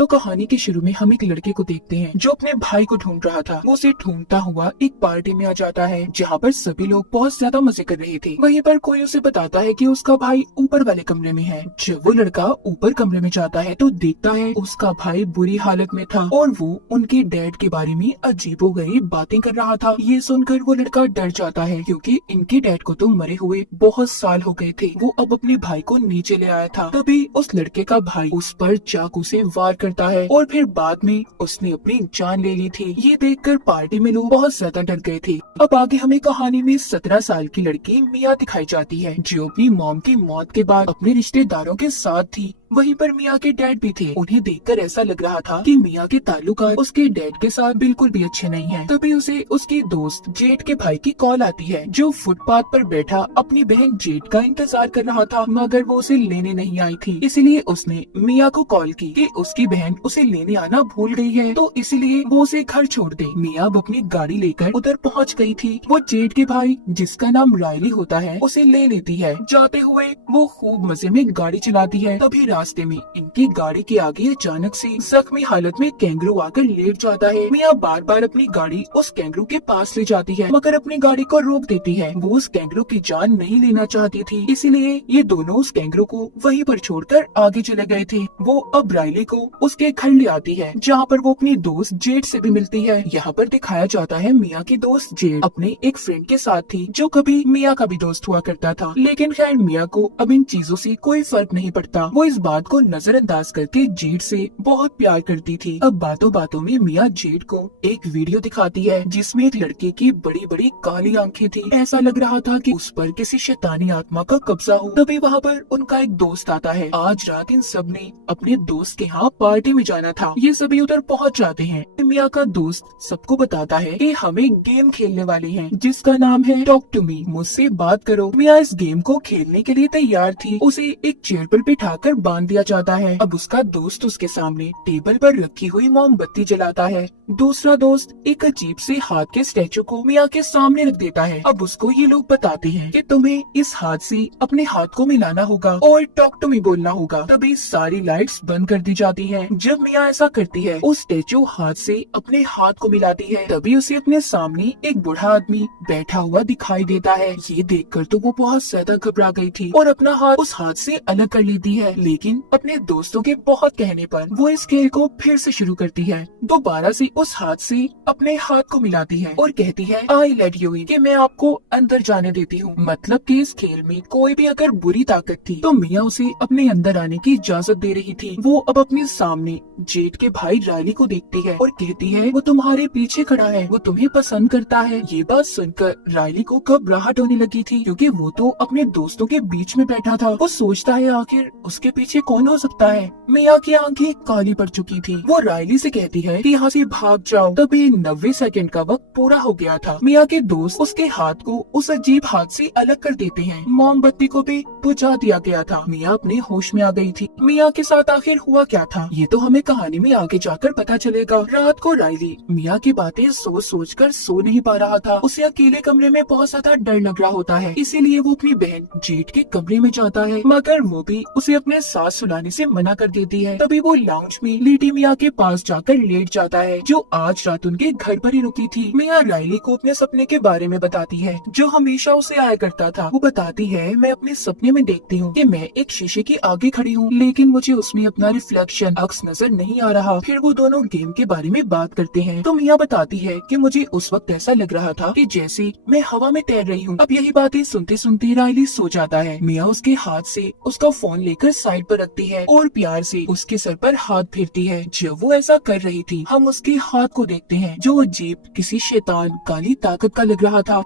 तो कहानी के शुरू में हम एक लड़के को देखते हैं जो अपने भाई को ढूंढ रहा था। वो उसे ढूंढता हुआ एक पार्टी में आ जाता है जहाँ पर सभी लोग बहुत ज्यादा मजे कर रहे थे। वहीं पर कोई उसे बताता है कि उसका भाई ऊपर वाले कमरे में है। जब वो लड़का ऊपर कमरे में जाता है तो देखता है उसका भाई बुरी हालत में था और वो उनके डैड के बारे में अजीबोगरीब बातें कर रहा था। ये सुनकर वो लड़का डर जाता है क्योंकि इनके डैड को तो मरे हुए बहुत साल हो गए थे। वो अब अपने भाई को नीचे ले आया था। तभी उस लड़के का भाई उस पर चाकू से वार करता है और फिर बाद में उसने अपनी जान ले ली थी। ये देखकर पार्टी में लोग बहुत ज्यादा डर गए थे। अब आगे हमें कहानी में 17 साल की लड़की मिया दिखाई जाती है जो अपनी मॉम की मौत के बाद अपने रिश्तेदारों के साथ थी। वहीं पर मिया के डैड भी थे। उन्हें देखकर ऐसा लग रहा था कि मिया के ताल्लुकात उसके डैड के साथ बिल्कुल भी अच्छे नहीं हैं। तभी उसे उसकी दोस्त जेठ के भाई की कॉल आती है जो फुटपाथ पर बैठा अपनी बहन जेठ का इंतजार कर रहा था, मगर वो उसे लेने नहीं आई थी। इसीलिए उसने मिया को कॉल की कि उसकी बहन उसे लेने आना भूल गई है, तो इसीलिए वो उसे घर छोड़ दे। मिया अब अपनी गाड़ी लेकर उधर पहुँच गई थी। वो जेठ के भाई जिसका नाम रायली होता है उसे ले लेती है। जाते हुए वो खूब मजे में गाड़ी चलाती है। तभी रास्ते में इनकी गाड़ी के आगे अचानक से जख्मी हालत में कैंगरू आकर लेट जाता है। मिया बार बार अपनी गाड़ी उस कैंगरू के पास ले जाती है मगर अपनी गाड़ी को रोक देती है। वो उस कैंगरू की जान नहीं लेना चाहती थी, इसीलिए ये दोनों उस कैंगरू को वहीं पर छोड़कर आगे चले गए थे। वो अब रायली को उसके घर ले आती है जहाँ पर वो अपनी दोस्त जेठ से भी मिलती है। यहाँ पर दिखाया जाता है मिया की दोस्त जेठ अपने एक फ्रेंड के साथ थी जो कभी मिया का भी दोस्त हुआ करता था। लेकिन खैर मिया को अब इन चीजों से कोई फर्क नहीं पड़ता। वो इस बात को नजरअंदाज करके जेठ से बहुत प्यार करती थी। अब बातों बातों में मिया जेठ को एक वीडियो दिखाती है जिसमें एक लड़के की बड़ी बड़ी काली आंखें थी। ऐसा लग रहा था कि उस पर किसी शैतानी आत्मा का कब्जा हो। तभी वहाँ पर उनका एक दोस्त आता है। आज रात इन सब ने अपने दोस्त के यहाँ पार्टी में जाना था। ये सभी उधर पहुँच जाते हैं। मिया का दोस्त सबको बताता है कि हम एक गेम खेलने वाले हैं जिसका नाम है टॉक टू मी, मुझसे बात करो। मिया इस गेम को खेलने के लिए तैयार थी। उसे एक चेयर पर बिठाकर बांध दिया जाता है। अब उसका दोस्त उसके सामने टेबल पर रखी हुई मोमबत्ती जलाता है। दूसरा दोस्त एक अजीब से हाथ के स्टैचू को मिया के सामने रख देता है। अब उसको ये लोग बताते हैं कि तुम्हें इस हाथ से अपने हाथ को मिलाना होगा और टॉक टू मी बोलना होगा। तभी सारी लाइट्स बंद कर दी जाती है। जब मिया ऐसा करती है उस स्टैचू हाथ से अपने हाथ को मिलाती है। तभी उसे अपने सामने एक बूढ़ा आदमी बैठा हुआ दिखाई देता है। ये देखकर तो वो बहुत ज्यादा घबरा गई थी और अपना हाथ उस हाथ से अलग कर लेती है। लेकिन अपने दोस्तों के बहुत कहने पर वो इस खेल को फिर से शुरू करती है। दोबारा से उस हाथ से अपने हाथ को मिलाती है और कहती है आई लेट यू इन, कि मैं आपको अंदर जाने देती हूँ। मतलब कि इस खेल में कोई भी अगर बुरी ताकत थी तो मिया उसे अपने अंदर आने की इजाजत दे रही थी। वो अब अपने सामने जेठ के भाई रायली को देखती है और कहती है वो तुम्हारे पीछे खड़ा है, वो तुम्हें पसंद करता है। ये बात सुनकर रायली को घबराहट होने लगी थी क्योंकि वो तो अपने दोस्तों के बीच में बैठा था। वो सोचता है आखिर उसके पीछे कौन हो सकता है। मिया की आंखें काली पड़ चुकी थी। वो रायली से कहती है कि यहाँ से भाग जाओ। तभी 90 सेकंड का वक्त पूरा हो गया था। मिया के दोस्त उसके हाथ को उस अजीब हाथ से अलग कर देते हैं। मोमबत्ती को भी बुझा दिया गया था। मिया अपने होश में आ गई थी। मिया के साथ आखिर हुआ क्या था ये तो हमें कहानी में आगे जाकर पता चलेगा। रात को रायली मिया की बातें सोच सोच कर सो नहीं पा रहा था। उसे अकेले कमरे में बहुत ज्यादा डर लग रहा होता है, इसीलिए वो अपनी बहन जेठ के कमरे में जाता है मगर वो भी उसे अपने साथ सुलाने से मना कर देती है। तभी वो लाउंज में लेडी मिया के पास जाकर लेट जाता है जो आज रात उनके घर पर ही रुकी थी। मिया रायली को अपने सपने के बारे में बताती है जो हमेशा उसे आया करता था। वो बताती है मैं अपने सपने में देखती हूँ कि मैं एक शीशे के आगे खड़ी हूँ लेकिन मुझे उसमें अपना रिफ्लेक्शन अक्स नजर नहीं आ रहा। फिर वो दोनों गेम के बारे में बात करते हैं तो मिया बताती है कि मुझे उस वक्त ऐसा लग रहा था कि जैसे मैं हवा में तैर रही हूँ। अब यही बातें सुनते सुनते रायली सो जाता है। मिया उसके हाथ से उसका फोन लेकर साइड पर रखती है और प्यार से उसके सर पर हाथ फेरती है। जब वो ऐसा कर रही थी हम उसके हाथ को देखते हैं जो अजीब किसी शैतान काली ताकत का लग रहा था।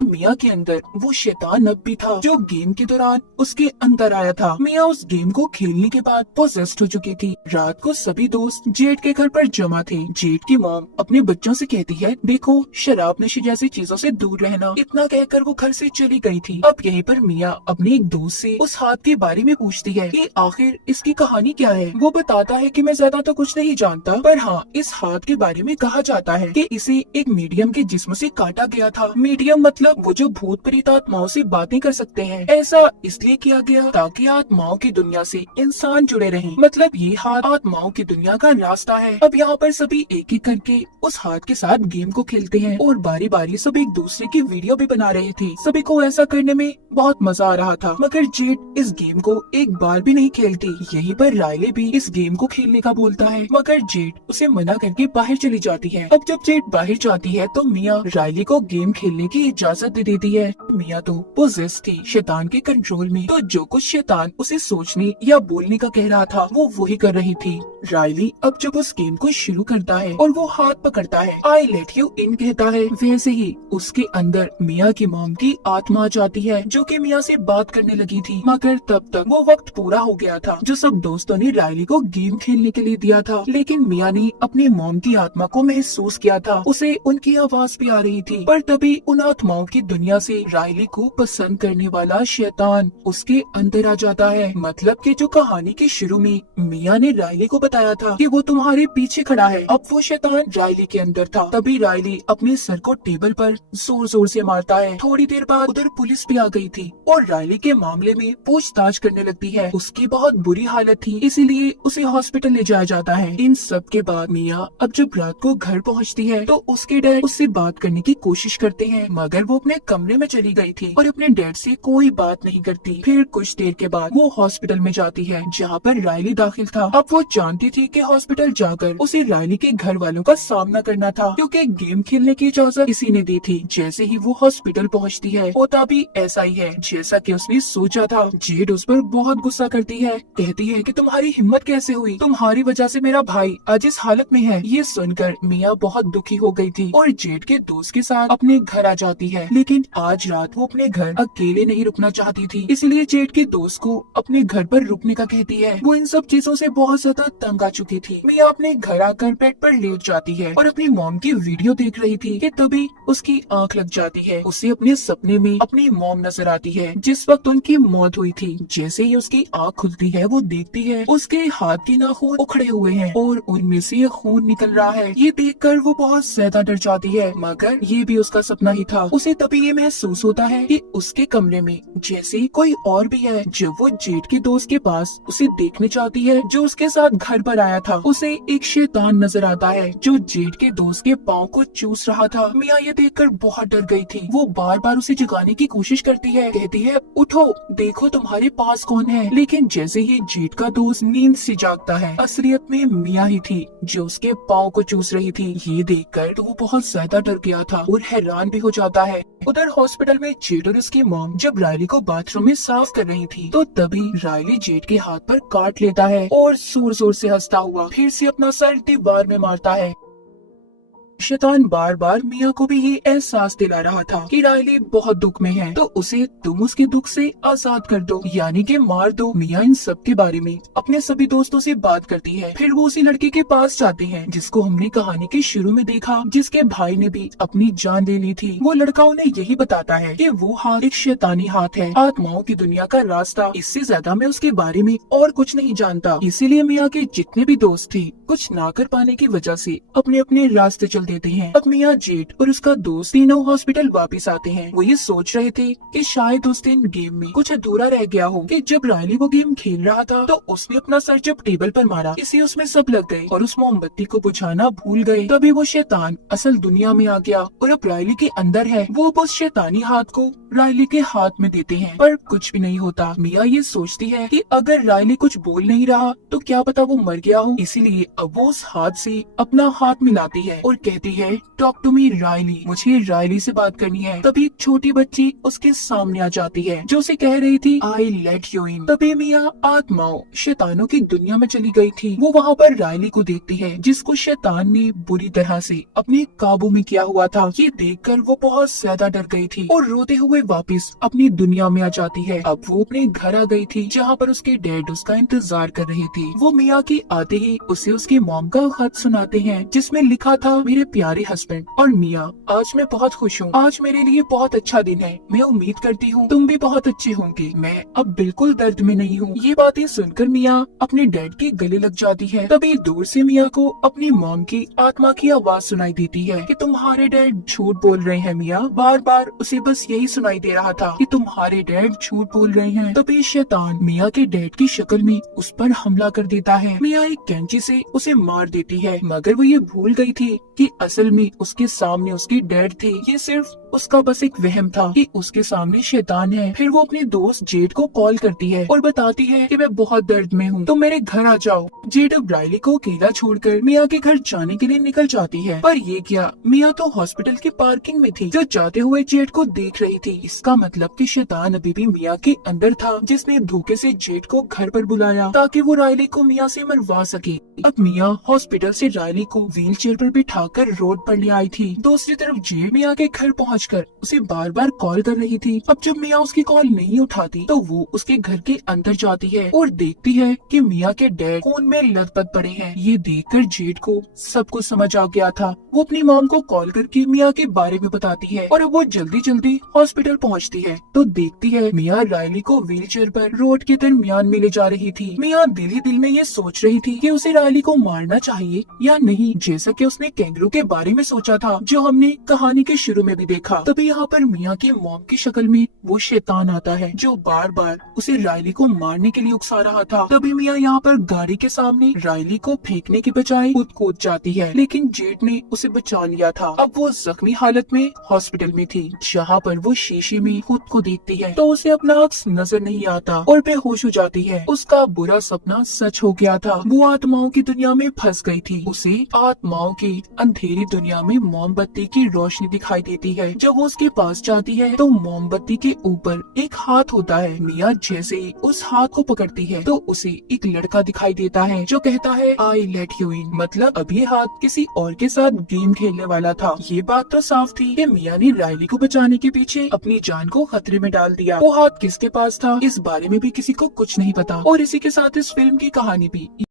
मिया के अंदर वो शैतान अब भी था जो गेम के दौरान उसके अंदर आया था। मिया उस गेम को खेलने के बाद पोजेस्ड हो चुकी थी। रात को सभी दोस्त जेठ के घर पर जमा थे। जेठ की मॉम अपने बच्चों से कहती है देखो शराब नशे जैसी चीजों से दूर रहना। इतना कहकर वो घर से चली गई थी। अब यहीं पर मिया अपने एक दोस्त से उस हाथ के बारे में पूछती है कि आखिर इसकी कहानी क्या है। वो बताता है कि मैं ज्यादा तो कुछ नहीं जानता पर हाँ इस हाथ के बारे में कहा जाता है कि इसे एक मीडियम के जिस्म से काटा गया था। मीडियम मतलब मतलब वो जो भूत प्रेत आत्माओं से बातें कर सकते हैं। ऐसा इसलिए किया गया ताकि आत्माओं की दुनिया से इंसान जुड़े रहें। मतलब ये हाथ आत्माओं की दुनिया का रास्ता है। अब यहाँ पर सभी एक एक करके उस हाथ के साथ गेम को खेलते हैं और बारी बारी सब एक दूसरे की वीडियो भी बना रहे थे। सभी को ऐसा करने में बहुत मजा आ रहा था, मगर जेड इस गेम को एक बार भी नहीं खेलती। यहीं पर रायली भी इस गेम को खेलने का बोलता है, मगर जेड उसे मना करके बाहर चली जाती है। अब जब जेड बाहर जाती है तो मिया रायली को गेम खेलने की इजाजत दे देती है। मिया तो पोजेस थी, शैतान के कंट्रोल में, तो जो कुछ शैतान उसे सोचने या बोलने का कह रहा था वो वही कर रही थी। रायली अब जब उस गेम को शुरू करता है और वो हाथ पकड़ता है, आई लेट यू इन कहता है, वैसे ही उसके अंदर मिया की मॉम की आत्मा आ जाती है जो कि मिया से बात करने लगी थी। मगर तब तक वो वक्त पूरा हो गया था जो सब दोस्तों ने रायली को गेम खेलने के लिए दिया था। लेकिन मिया ने अपने मॉम की आत्मा को महसूस किया था, उसे उनकी आवाज भी आ रही थी। पर तभी उन आत्माओं की दुनिया से रायली को पसंद करने वाला शैतान उसके अंदर आ जाता है। मतलब कि जो कहानी के शुरू में मिया ने रायली को बताया था कि वो तुम्हारे पीछे खड़ा है, अब वो शैतान रायली के अंदर था। तभी रायली अपने सर को टेबल पर जोर जोर से मारता है। थोड़ी देर बाद उधर पुलिस भी आ गई थी और रायली के मामले में पूछताछ करने लगती है। उसकी बहुत बुरी हालत थी, इसीलिए उसे हॉस्पिटल ले जाया जाता है। इन सब के बाद मिया अब जब रात को घर पहुंचती है तो उसके डैड उससे बात करने की कोशिश करते हैं, मगर वो अपने कमरे में चली गई थी और अपने डैड से कोई बात नहीं करती। फिर कुछ देर के बाद वो हॉस्पिटल में जाती है जहाँ पर रायली दाखिल था। अब वो जानती थी कि हॉस्पिटल जाकर उसे रायली के घर वालों का सामना करना था, क्योंकि गेम खेलने की इजाजत इसी ने दी थी। जैसे ही वो हॉस्पिटल पहुंचती है होता भी ऐसा ही है जैसा कि उसने सोचा था। जेड उस पर बहुत गुस्सा करती है, कहती है कि तुम्हारी हिम्मत कैसे हुई, तुम्हारी वजह से मेरा भाई आज इस हालत में है। ये सुनकर मिया बहुत दुखी हो गई थी और जेड के दोस्त के साथ अपने घर आ जाती है। लेकिन आज रात वो अपने घर अकेले नहीं रुकना चाहती थी, इसलिए जेड के दोस्त को अपने घर पर रुकने का कहती है। वो इन सब चीजों से बहुत ज्यादा तंग आ चुकी थी। मिया अपने घर आकर बेड पर लेट जाती है और अपनी मॉम की वीडियो देख रही थी कि तभी उसकी आंख लग जाती है। उसे अपने सपने में अपनी मॉम नजर आती है जिस वक्त उनकी मौत हुई थी। जैसे ही उसकी आंख खुलती है वो देखती है उसके हाथ के नाखून उखड़े हुए हैं और उनमें से खून निकल रहा है। ये देखकर वो बहुत ज्यादा डर जाती है, मगर ये भी उसका सपना ही था। उसे तभी ये महसूस होता है कि उसके कमरे में जैसे कोई और भी है। जब वो जेड के दोस्त के पास उसे देखने चाहती है जो उसके साथ घर पर आया था, उसे एक शैतान नजर आता है जो जेड के दोस्त के पाँव को चूस रहा था। मिया ये देखकर बहुत डर गई थी। वो बार बार उसे जगाने की कोशिश करती है, कहती है उठो देखो तुम्हारे पास कौन है। लेकिन जैसे ही जेड का दोस्त नींद से जागता है, असलियत में मिया ही थी जो उसके पाँव को चूस रही थी। ये देखकर तो वो बहुत ज्यादा डर गया था और हैरान भी हो जाता है। उधर हॉस्पिटल में जेड और उसकी मॉम जब रायली को बाथरूम में साफ कर रही थी तो तभी रायली जेड के हाथ पर काट लेता है और जोर जोर से हंसता हुआ फिर से अपना सर दीवार में मारता है। शैतान बार बार मिया को भी ये एहसास दिला रहा था कि रायली बहुत दुख में है, तो उसे तुम उसके दुख से आजाद कर दो, यानी कि मार दो। मिया इन सब के बारे में अपने सभी दोस्तों से बात करती है। फिर वो उसी लड़के के पास जाते हैं जिसको हमने कहानी के शुरू में देखा, जिसके भाई ने भी अपनी जान ले ली थी। वो लड़का उन्हें यही बताता है कि वो हाथ एक शैतानी हाथ है, आत्माओं की दुनिया का रास्ता। इससे ज्यादा मैं उसके बारे में और कुछ नहीं जानता। इसीलिए मिया के जितने भी दोस्त थे कुछ ना कर पाने की वजह से अपने अपने रास्ते चल देते हैं। अब मिया, जेड और उसका दोस्त तीनों हॉस्पिटल वापस आते हैं। वो ये सोच रहे थे कि शायद उस दिन गेम में कुछ अधूरा रह गया हो कि जब रायली वो गेम खेल रहा था तो उसने अपना सर जब टेबल पर मारा, इसी उसमें सब लग गए और उस मोमबत्ती को बुझाना भूल गए। तभी वो शैतान असल दुनिया में आ गया और अब रायली के अंदर है। वो उस शैतानी हाथ को रायली के हाथ में देते हैं पर कुछ भी नहीं होता। मिया ये सोचती है कि अगर रायली कुछ बोल नहीं रहा तो क्या पता वो मर गया हो, इसीलिए अब वो उस हाथ से अपना हाथ मिलाती है और कहती है टॉक टू मी रायली, मुझे रायली से बात करनी है। तभी एक छोटी बच्ची उसके सामने आ जाती है जो उसे कह रही थी आई लेट यू इन। तभी मिया आत्माओं शैतानों की दुनिया में चली गई थी। वो वहाँ पर रायली को देखती है जिसको शैतान ने बुरी तरह से अपने काबू में किया हुआ था। ये देखकर वो बहुत ज्यादा डर गई थी और रोते हुए हुए वापस अपनी दुनिया में आ जाती है। अब वो अपने घर आ गई थी जहाँ पर उसके डैड उसका इंतजार कर रहे थे। वो मिया के आते ही उसे उसकी मॉम का खत सुनाते हैं जिसमें लिखा था, मेरे प्यारे हस्बैंड और मिया, आज मैं बहुत खुश हूँ। आज मेरे लिए बहुत अच्छा दिन है। मैं उम्मीद करती हूँ तुम भी बहुत अच्छे होंगे। मैं अब बिल्कुल दर्द में नहीं हूँ। ये बातें सुनकर मिया अपने डैड के गले लग जाती है। तभी दूर से मिया को अपनी मॉम की आत्मा की आवाज सुनाई देती है कि तुम्हारे डैड झूठ बोल रहे हैं मिया। बार बार उसे बस यही सुनाई दे रहा था कि तुम्हारे डैड झूठ बोल रहे हैं। तभी शैतान मिया के डैड की शक्ल में उस पर हमला कर देता है। मिया एक कैंची से उसे मार देती है, मगर वो ये भूल गई थी कि असल में उसके सामने उसकी डैड थे। ये सिर्फ उसका बस एक वहम था कि उसके सामने शैतान है। फिर वो अपने दोस्त जेड को कॉल करती है और बताती है कि मैं बहुत दर्द में हूँ, तो मेरे घर आ जाओ। जेड अब रायली को अकेला छोड़कर मिया के घर जाने के लिए निकल जाती है, पर ये क्या, मिया तो हॉस्पिटल की पार्किंग में थी जो जाते हुए जेड को देख रही थी। इसका मतलब कि शैतान अभी भी मिया के अंदर था, जिसने धोखे से जेड को घर पर बुलाया ताकि वो रायली को मिया से मरवा सके। अब मिया हॉस्पिटल से रायली को व्हील चेयर पर बिठाकर रोड पर ले आई थी। दूसरी तरफ जेड मिया के घर पहुंचकर उसे बार बार कॉल कर रही थी। अब जब मिया उसकी कॉल नहीं उठाती तो वो उसके घर के अंदर जाती है और देखती है कि मिया के डैड खून में लथपथ पड़े हैं। ये देखकर जेड को सब कुछ समझ आ गया था। वो अपनी मॉम को कॉल करके मिया के बारे में बताती है और अब वो जल्दी जल्दी हॉस्पिटल पहुंचती है तो देखती है मिया रायली को व्हील चेयर पर रोड के दरमियान में ले जा रही थी। मिया दिल ही दिल में ये सोच रही थी कि उसे रायली को मारना चाहिए या नहीं, जैसा कि उसने कैंगरू के बारे में सोचा था जो हमने कहानी के शुरू में भी देखा। तभी यहाँ पर मिया की मॉम की शक्ल में वो शैतान आता है जो बार बार उसे रायली को मारने के लिए उकसा रहा था। तभी मिया यहाँ पर गाड़ी के सामने रायली को फेंकने के बजाय खुद कूद जाती है, लेकिन जेड ने उसे बचा लिया था। अब वो जख्मी हालत में हॉस्पिटल में थी, जहाँ पर वो शीशे में खुद को देखती है तो उसे अपना अक्स नजर नहीं आता और बेहोश हो जाती है। उसका बुरा सपना सच हो गया था। वो आत्माओं की दुनिया में फंस गई थी। उसे आत्माओं की अंधेरी दुनिया में मोमबत्ती की रोशनी दिखाई देती है। जब वो उसके पास जाती है तो मोमबत्ती के ऊपर एक हाथ होता है। मिया जैसे ही उस हाथ को पकड़ती है तो उसे एक लड़का दिखाई देता है जो कहता है, आई लेट यू इन, मतलब अब ये हाथ किसी और के साथ गेम खेलने वाला था। ये बात तो साफ थी कि मिया ने रायली को बचाने के पीछे अपनी जान को खतरे में डाल दिया। वो हाथ किसके पास था इस बारे में भी किसी को कुछ नहीं पता। और इसी के साथ इस फिल्म की कहानी भी